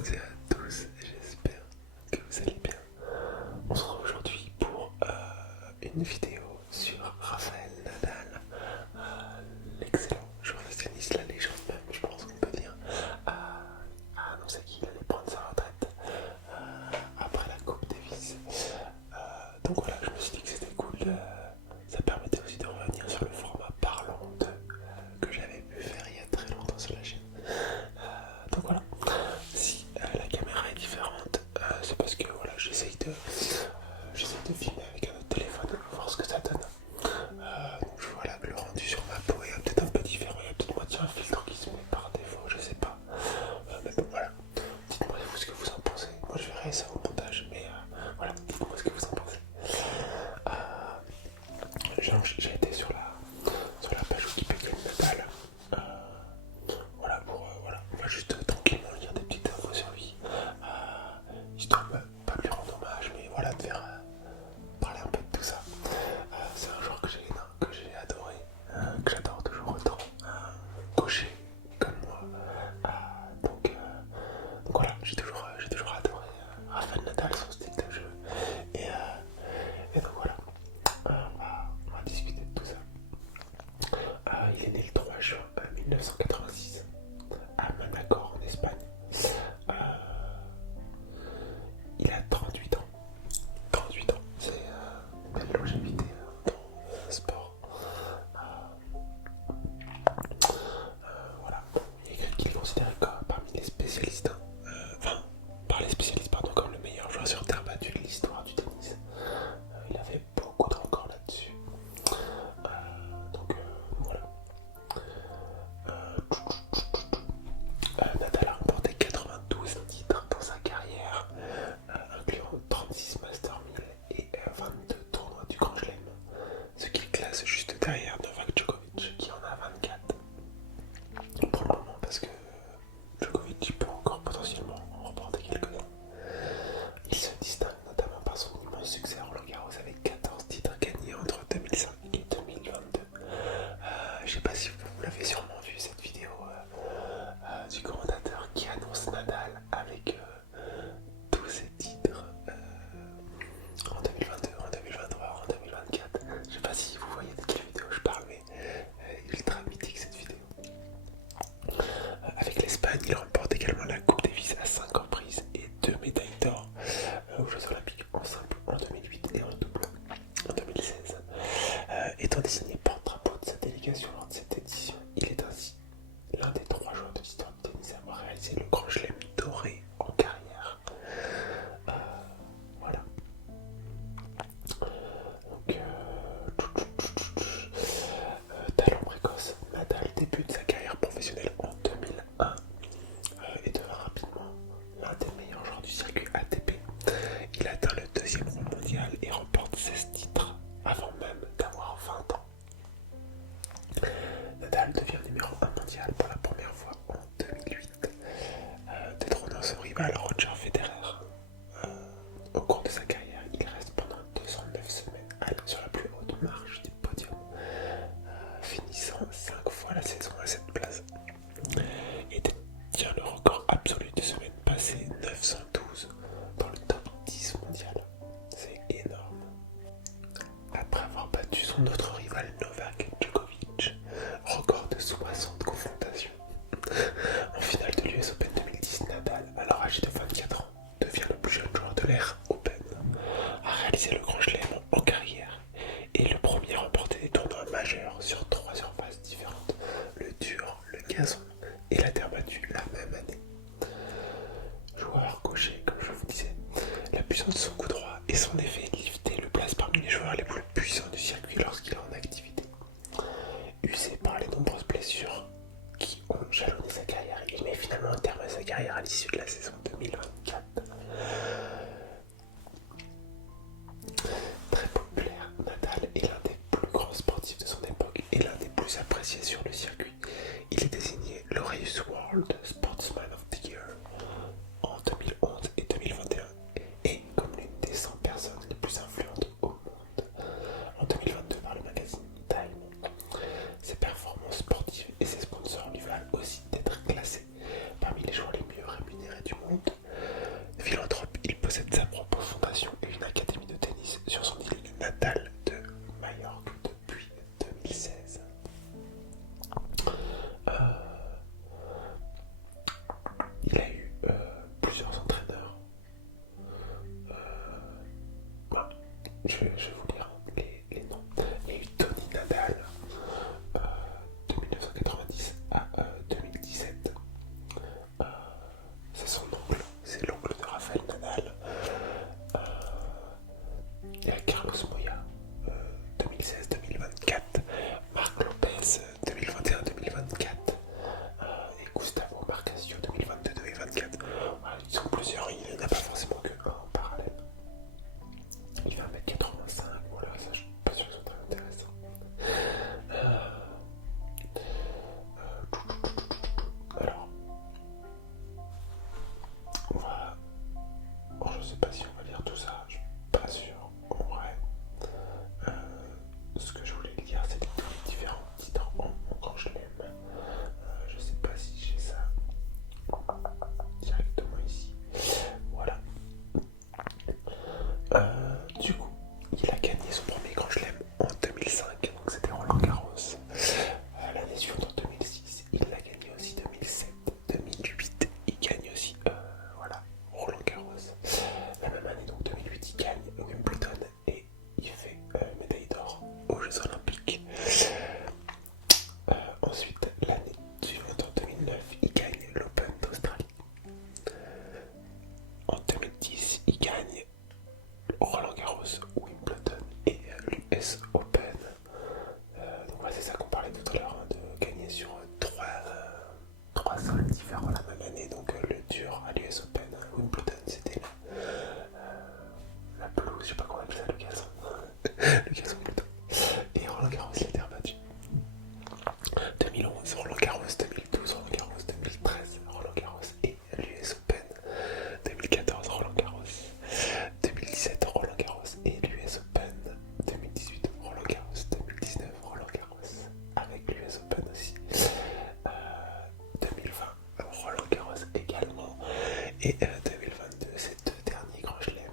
toutes et à tous, j'espère que vous allez bien. On se retrouve aujourd'hui pour une vidéo sur Rafael Nadal, l'excellent joueur de tennis, la légende même, je pense qu'on peut dire, a annoncé qu'il allait prendre sa retraite après la Coupe Davis. Donc voilà, je me suis dit que c'était cool, ça permettait aussi de revenir sur le format parlant que j'avais pu faire il y a très longtemps sur la chaîne. Donc voilà, si la caméra est différente, c'est parce que voilà, j'essaye de filmer avec un autre téléphone, voir ce que ça donne. Donc je vois là que le rendu sur ma peau est peut-être un peu différent, il y a peut-être moitié un filtre qui se met par défaut, je sais pas. Mais bon voilà, dites-moi vous ce que vous en pensez. Moi je verrai ça au montage, mais voilà, dites-moi ce que vous en pensez. J'ai été sur la page Wikipédia de Nadal. Voilà, voilà, on va juste tranquillement lire des petites infos sur lui, histoire de pas lui rendre hommage, mais voilà, de faire parler un peu de tout ça. C'est un joueur que j'ai adoré, que j'adore toujours autant, gaucher comme moi. Donc voilà, j'ai toujours adoré Rafael Nadal, son style de jeu, et donc voilà, on va discuter de tout ça. Il est né le 3 juin 1986 à Manacor en Espagne. Il a 38 ans. 38 ans, c'est une belle longévité dans le sport. Voilà, il est considéré parmi les spécialistes, enfin, par les spécialistes, pardon, comme le meilleur joueur sur terre battue de l'histoire du tennis. Il avait beaucoup de records là-dessus. Donc voilà. Nadal a remporté 92 titres dans sa carrière, incluant 36 Master 1000 et 22 tournois du Grand Chelem, ce qui le classe juste derrière Novak Djokovic qui en a 24 pour le moment, parce que Djokovic peut encore potentiellement en remporter quelques-uns. Il se distingue notamment par son immense succès à Roland-Garros avec 14 titres gagnés entre 2005 et 2022. Je sais pas si vous l'avez sûrement vu cette vidéo du commentateur qui annonce Nadal avec tous ses titres en 2022, en 2023, en 2024. Je sais pas si vous voyez de quelle vidéo je parle, mais ultra mythique cette vidéo. Avec l'Espagne, il remporte également la Coupe Davis à 5 reprises et 2 médailles d'or aux Jeux Olympiques en simple en 2008 et en double en 2016. Étant désigné porte-drapeau de sa délégation lors de cette édition, il est ainsi l'un des 3 joueurs de l'histoire du tennis à avoir réalisé le Grand Chelem doré en carrière. Voilà. Donc, talent précoce, Nadal débute sa carrière professionnelle en 2001 et devint rapidement l'un des meilleurs joueurs du circuit ATP. Il atteint le 2e rang mondial et remporte 16 titres avant même d'avoir 20 ans. Nadal devient numéro 1 mondial pour la première fois en 2008, détrônant son rival Roger Federer. Au cours de sa carrière, il reste pendant 209 semaines sur la plus haute marche du podium, finissant 5 fois la saison à cette place, et détient le record absolu de semaines passées, 912, dans le top 10 mondial. C'est énorme. Après avoir battu son autre rival Novak Djokovic, record de 60 confrontations. En finale de l'US Open 2010, Nadal, alors âgé de 24 ans, devient le plus jeune joueur de l'ère Open à réaliser le Grand Chelem en carrière et le premier à remporter des tournois majeurs sur 3 surfaces différentes, le dur, le gazon et la terre battue la même année. Joueur gaucher, comme je vous disais, la puissance de son coup droit et son effet lifté le place parmi les joueurs les plus puissants du circuit lorsqu'il est en activité. Usé par les nombreuses blessures qui ont jalonné sa carrière, il met finalement un terme à sa carrière à l'issue de la saison 2024. Très populaire, Nadal est l'un des plus grands sportifs de son époque et l'un des plus appréciés sur le circuit. Il est désigné Laureus World Sportsman of the Year en 2011 et 2021 et comme l'une des 100 personnes les plus influentes au monde en 2022 par le magazine Time. Ses performances sportives et ses sponsors lui valent aussi d'être classé parmi les joueurs les mieux rémunérés du du monde. Philanthrope, il possède sa propre fondation et une académie de tennis sur son île natale de Majorque depuis 2016. Il a eu plusieurs entraîneurs. Je vais vous lire les noms. Il y a eu Tony Nadal de 1990 à 2017. C'est son oncle, c'est l'oncle de Rafael Nadal. Il y a Carlos Moya 2016-2024, Marc Lopez 2021-2024 et Gustavo Marcasio 2022-2024. Voilà, ils sont plusieurs, il n'y en a pas forcément qu'un en parallèle. Il fait 1m85, voilà, ça je suis pas sûr que ce soit très intéressant. Alors, on va... Bon, je sais pas si on va lire tout ça, je suis pas sûr. En vrai, ce que je voulais lire, c'est tous les différents titres quand je l'aime. Je sais pas si j'ai ça directement ici. Voilà. Du coup, il a gagné son premier Grand Chelem en 2005, donc c'était Roland Garros. L'année suivante, en 2006, il l'a gagné aussi 2007, 2008, il gagne aussi Roland Garros. La même année, donc 2008, il gagne Wimbledon et il fait médaille d'or aux Jeux Olympiques. Ensuite, l'année suivante, en 2009, il gagne l'Open d'Australie. En 2010, il gagne Roland Garros, Wimbledon et l'US Open. Donc c'est ça qu'on parlait tout à l'heure, de gagner sur trois sols différents la même année. Donc le dur à l'US Open, Wimbledon c'était la pelouse, je sais pas comment on appelle ça, le gazon. Le gazon plutôt. Et Roland Garros, il a été rebattu. 2011, Roland Garros, 2012, Roland Garros, 2013, Roland Garros et l'US Open. 2014, Roland Garros. 2017, Roland Garros et l'US Open. 2018, Roland Garros. 2019, Roland Garros avec l'US Open aussi. 2020, Roland Garros également. Et 2022, ces deux derniers grands chelems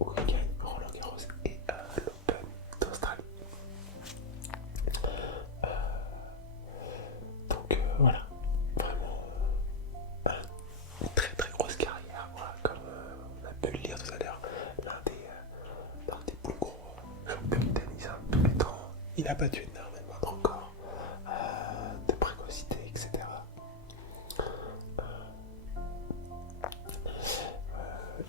où il gagne Roland Garros et l'Open d'Australie. Donc voilà, vraiment une très très grosse carrière, voilà, comme on a pu le lire tout à l'heure, l'un des plus gros champions de tennis de tous les temps. Il a battu énormément de records de précocité, etc.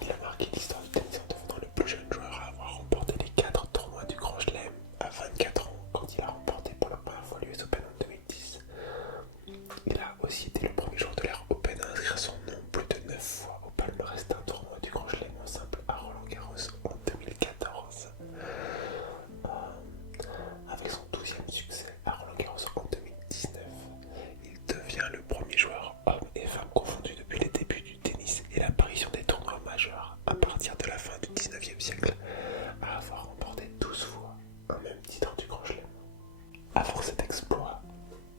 Il a marqué l'histoire du tennis en devenant le plus jeune joueur à avoir remporté les 4 tournois du Grand Chelem à 24 ans, quand il a remporté pour la première fois l'US Open en 2010. Il a aussi été le premier joueur de l'ère Open à inscrire son nom plus de 9 fois au palmarès d'un tournoi du Grand Chelem en simple à Roland Garros en 2014. Avec son 12e succès à Roland Garros en 2019, il devient le premier joueur, homme et femme confondus depuis les débuts du tennis et l'apparition des tournois majeurs à partir de la fin du 19e siècle, à avoir remporté 12 fois un même titre du Grand Chelem. Avant cet exploit,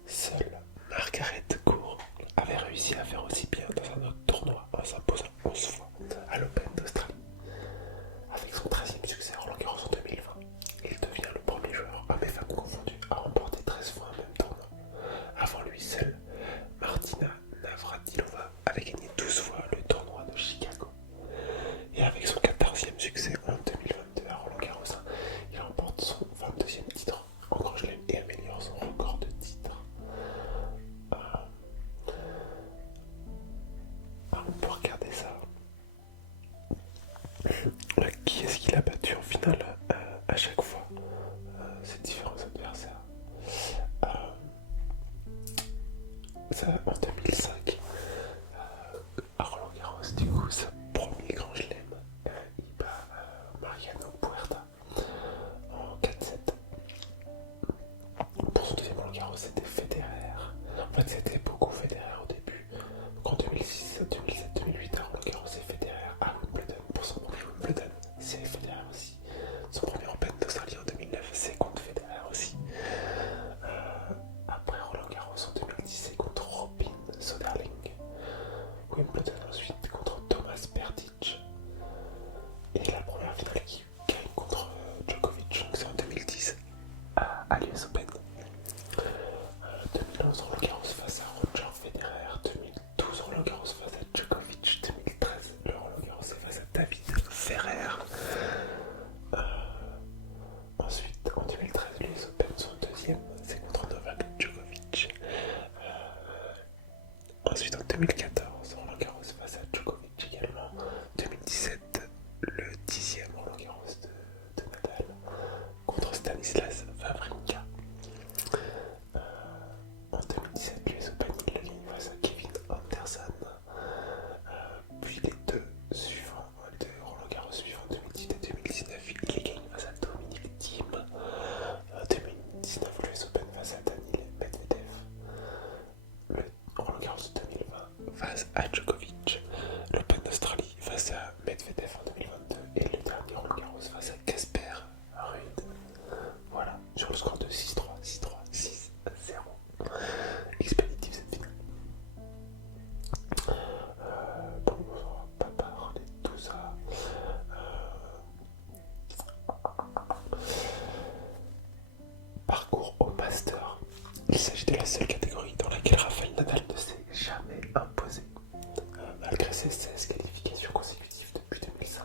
seule Margaret Court avait réussi à faire aussi bien dans un autre tournoi en s'imposant 11 fois à l'Open d'Australie. Avec son 13e succès à Roland Garros en 2020, il devient le premier joueur, homme et femme confondus, à remporter 13 fois un même tournoi. Avant lui, seule Martina Navratilova avait gagné 12 fois le tournoi de Chicago. Et avec son 14e succès en 2022 à Roland Garros, il remporte son 22e titre en Grand Chelem et améliore son record de titres. On peut regarder ça. Qui est-ce qu'il a battu en finale à chaque fois ses différents adversaires. Ça, en 2005, à Roland Garros, du coup, ce premier Grand Chelem, il bat Mariano Puerta en 4-7. Pour son deuxième Roland Garros, c'était Federer. En fait, c'était beaucoup Federer au début. Donc en 2006, 2007, 2008, à Roland Garros, c'est Federer. À Wimbledon, pour son premier Wimbledon, c'est Federer aussi. Wimbledon ensuite contre Thomas Berdych. Et la première finale qui gagne contre Djokovic, donc c'est en 2010 à l'US Open. 2011 Roland Garros face à Roger Federer, 2012 Roland Garros face à Djokovic, 2013 le Roland Garros face à David Ferrer. Ensuite en 2013 l'US Open son deuxième, c'est contre Novak Djokovic. Ensuite en 2014 Roland Garros face à Djokovic également. 2017 le 10e Roland Garros de Nadal contre Stanislas Wawrinka. En 2017, l'US Open il le gagne face à Kevin Anderson. Puis les deux suivants, les deux Roland Garros suivants, 2018 et 2019, il les gagne face à Dominic Thiem. 2019, l'US Open face à Daniil Medvedev. Le Roland Garros 2020 face à Djokovic. L'Open d'Australie face à Medvedev en 2022. Et le dernier Roland Garros face à Casper Ruud. Voilà, sur le score de 6-3, 6-3, 6-0. Expéditive cette finale. Bon, on va pas parler de tout ça. Parcours au Master. Il s'agit de la seule catégorie dans laquelle Rafael Nadal ne s'est jamais imposé. Malgré ses 16 qualifications consécutives depuis 2005,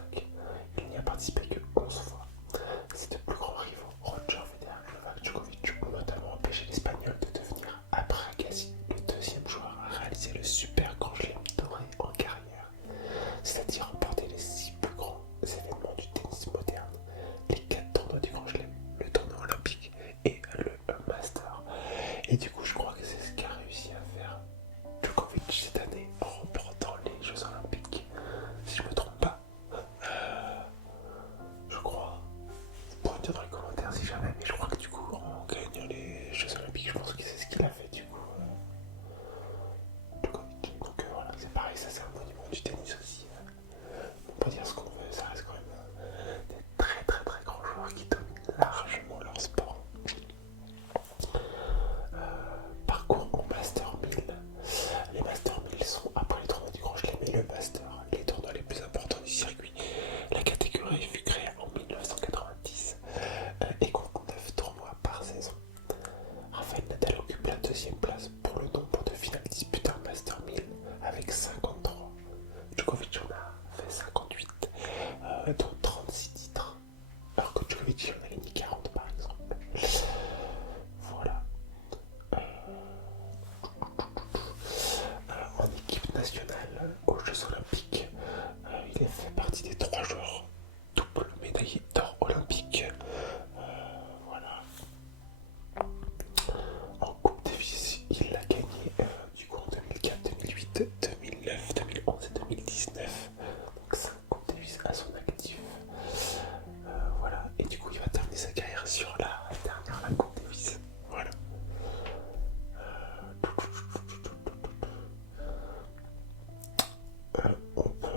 il n'y a participé que 11 fois. Ses deux plus grands rivaux, Roger Federer et Novak Djokovic, ont notamment empêché l'Espagnol de devenir, après Agassi, le deuxième joueur à réaliser le super grand chelem doré en carrière, c'est-à-dire remporter les 6 plus grands événements du tennis moderne, les 4 tournois du grand chelem, le tournoi olympique et le Master. Et du coup, je crois que c'est ce qu'a réussi à faire Djokovic cette année en remportant les Jeux Olympiques. Si je me trompe pas, je crois. Vous pourrez me dire dans les commentaires si jamais, mais je crois que du coup, en gagnant les Jeux Olympiques, je pense que c'est ce qu'il a fait du coup. Djokovic. Donc voilà, c'est pareil, ça c'est un monument du tennis aussi. On peut dire ce qu'on veut, ça reste quand même des très très très grands joueurs qui dominent largement leur sport. Parcours au Master 1000. Les Master 1000 sont après les tournois du Grand Chelem et le Master, les tournois les plus importants du circuit. La catégorie fut créée en 1990 et compte 9 tournois par saison. Rafael Nadal occupe la deuxième place pour le nombre de finales disputées en Master 1000 avec 53. Djokovic en a fait 58, dont 36 titres, alors que Djokovic en a gagné 40 par exemple. Voilà. En équipe nationale aux Jeux Olympiques, il fait partie des 3 joueurs double médaillés d'or olympique. Voilà. En Coupe Davis, il l'a gagné du coup en 2004, 2008, 2009, 2011 et 2019. Donc 5 Coupes Davis à son actif. Voilà. Et du coup, il va terminer sa carrière sur la dernière, la Coupe Davis. Voilà. On peut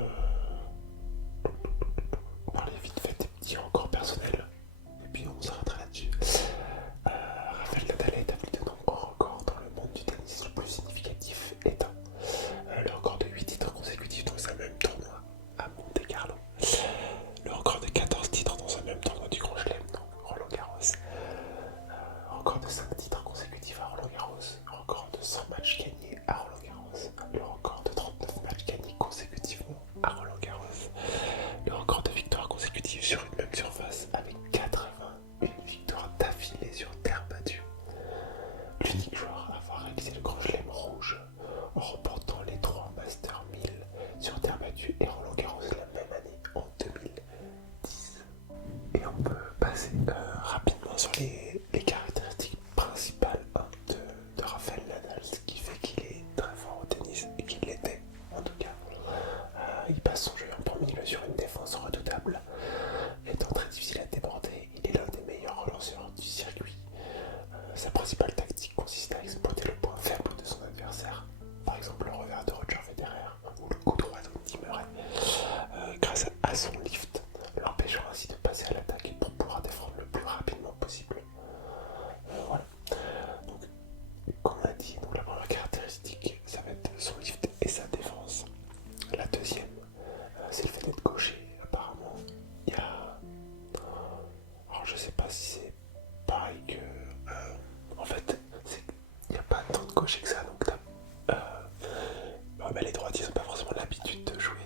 bah, les droitiers n'ont pas forcément l'habitude de jouer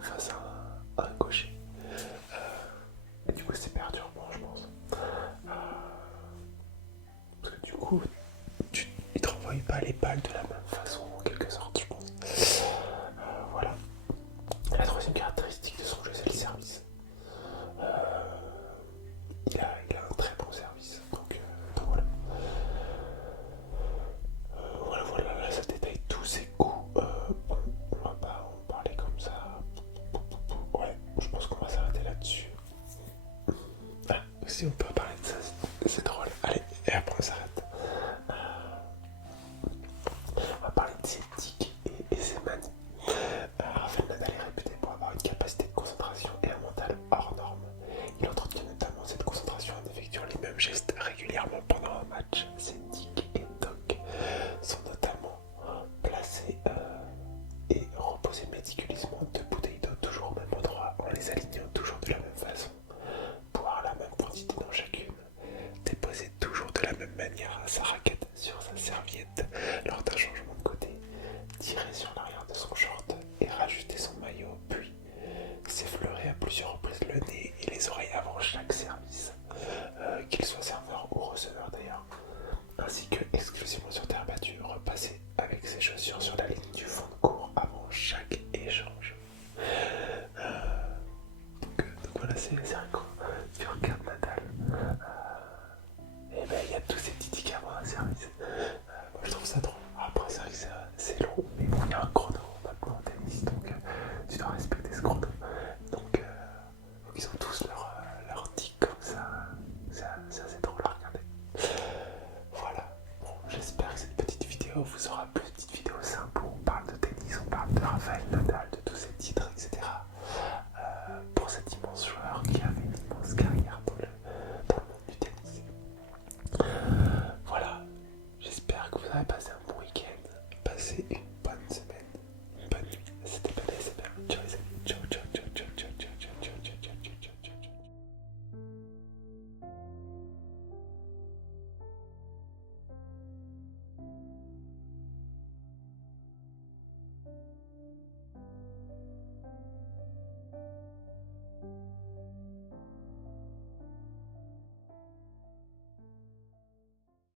face à un gaucher. Et du coup, c'est perturbant, je pense. Parce que du coup, ils ne te renvoient pas les balles de la même façon, en quelque sorte, je pense. Voilà. La troisième caractéristique de son jeu, c'est le service. Il a un très bon service. Donc voilà. Voilà, là, ça détaille tous ses coups. Bon, on va pas en parler comme ça. Ouais, je pense qu'on va s'arrêter là-dessus. Ah, si on peut parler de ça, c'est drôle. Allez, et après on s'arrête. On va parler de ses tics et ses manies. Rafael Nadal est réputé pour avoir une capacité de concentration et un mental hors norme. Il entretient notamment cette concentration en effectuant les mêmes gestes régulièrement pendant un match. Ses tics et tocs sont notamment placés et reposés méticuleusement deux bouteilles d'eau toujours au même endroit en les alignant toujours de la même façon, boire la même quantité dans chacune, déposer toujours de la même manière sa raquette sur sa serviette lors d'un changement de côté, tirer sur l'arrière de son short et rajouter son maillot, puis s'effleurer à plusieurs reprises le nez et les oreilles avant chaque service, qu'il soit serveur ou receveur d'ailleurs, ainsi que exclusivement sur terre battue, repasser avec ses chaussures sur la ligne du fond de cours avant chaque échange. Donc voilà, c'est rigolo. Tu regardes Nadal, et ben il y a tous ces petits tickets à service. Moi je trouve ça drôle. Après c'est vrai que c'est long, mais bon, il y a un chrono maintenant en tennis, donc tu dois respecter ce chrono. Donc ils ont tous leur tic comme ça. C'est assez drôle à regarder. Voilà. Bon, j'espère que cette petite vidéo vous aura plu. Petite vidéo simple où on parle de tennis, on parle de Rafael Nadal.